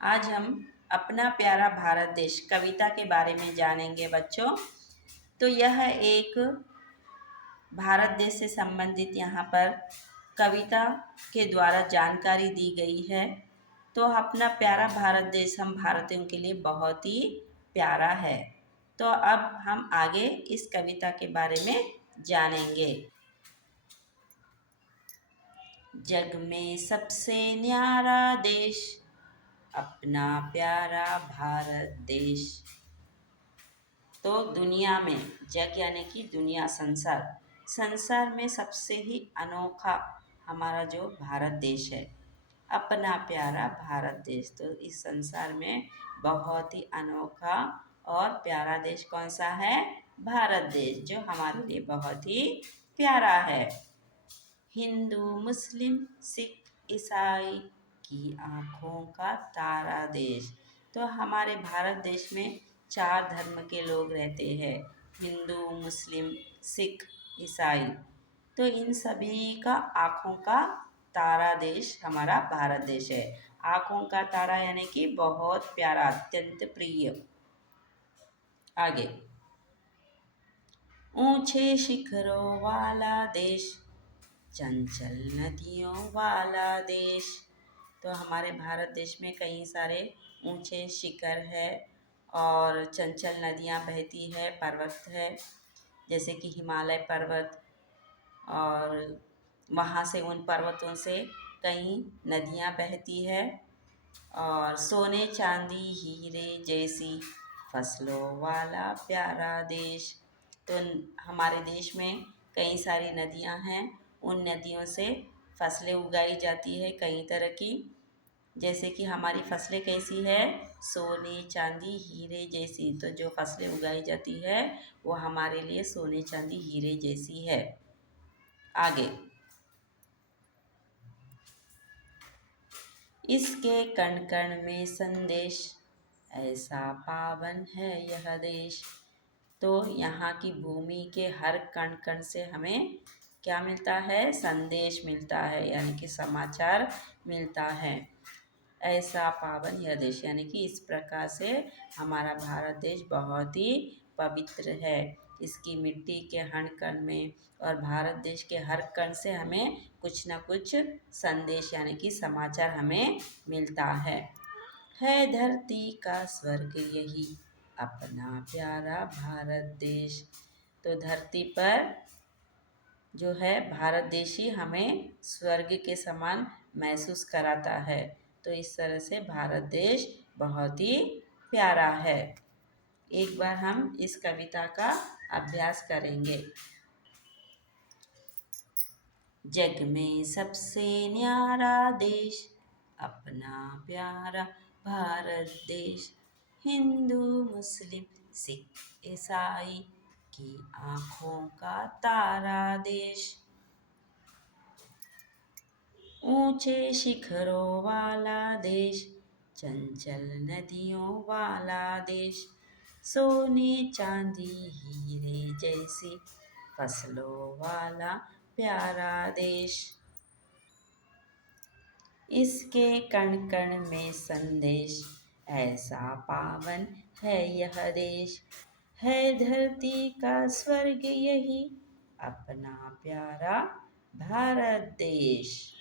आज हम अपना प्यारा भारत देश कविता के बारे में जानेंगे बच्चों। तो यह एक भारत देश से संबंधित यहाँ पर कविता के द्वारा जानकारी दी गई है। तो अपना प्यारा भारत देश हम भारतीयों के लिए बहुत ही प्यारा है। तो अब हम आगे इस कविता के बारे में जानेंगे। जग में सबसे न्यारा देश अपना प्यारा भारत देश। तो दुनिया में, जग यानी कि दुनिया, संसार में सबसे ही अनोखा हमारा जो भारत देश है, अपना प्यारा भारत देश। तो इस संसार में बहुत ही अनोखा और प्यारा देश कौन सा है? भारत देश, जो हमारे लिए बहुत ही प्यारा है। हिंदू, मुस्लिम, सिख, ईसाई की आँखों का तारा देश। तो हमारे भारत देश में 4 धर्म के लोग रहते हैं, हिंदू, मुस्लिम, सिख, ईसाई। तो इन सभी का आँखों का तारा देश हमारा भारत देश है। आँखों का तारा यानी कि बहुत प्यारा, अत्यंत प्रिय। आगे, ऊंचे शिखरों वाला देश, चंचल नदियों वाला देश। तो हमारे भारत देश में कई सारे ऊंचे शिखर है और चंचल नदियाँ बहती है, पर्वत है, जैसे कि हिमालय पर्वत। और वहाँ से, उन पर्वतों से कई नदियाँ बहती है। और सोने चांदी हीरे जैसी फसलों वाला प्यारा देश। तो हमारे देश में कई सारी नदियाँ हैं, उन नदियों से फसलें उगाई जाती है कई तरह की। जैसे कि हमारी फसलें कैसी है? सोने चांदी हीरे जैसी। तो जो फसलें उगाई जाती है वो हमारे लिए सोने चांदी हीरे जैसी है। आगे, इसके कण कण में संदेश, ऐसा पावन है यह देश। तो यहाँ की भूमि के हर कण कण से हमें क्या मिलता है? संदेश मिलता है, यानी कि समाचार मिलता है। ऐसा पावन यह देश, यानी कि इस प्रकार से हमारा भारत देश बहुत ही पवित्र है। इसकी मिट्टी के हर कण में और भारत देश के हर कण से हमें कुछ न कुछ संदेश यानी कि समाचार हमें मिलता है धरती का स्वर्ग यही अपना प्यारा भारत देश। तो धरती पर जो है भारत देश ही हमें स्वर्ग के समान महसूस कराता है। तो इस तरह से भारत देश बहुत ही प्यारा है। एक बार हम इस कविता का अभ्यास करेंगे। जग में सबसे न्यारा देश अपना प्यारा भारत देश। हिंदू, मुस्लिम, सिख, ईसाई की आँखों का तारा देश। ऊंचे शिखरों वाला देश, चंचल नदियों वाला देश। सोने चांदी हीरे जैसी फसलों वाला प्यारा देश। इसके कण कण में संदेश, ऐसा पावन है यह देश। है धरती का स्वर्ग यही अपना प्यारा भारत देश।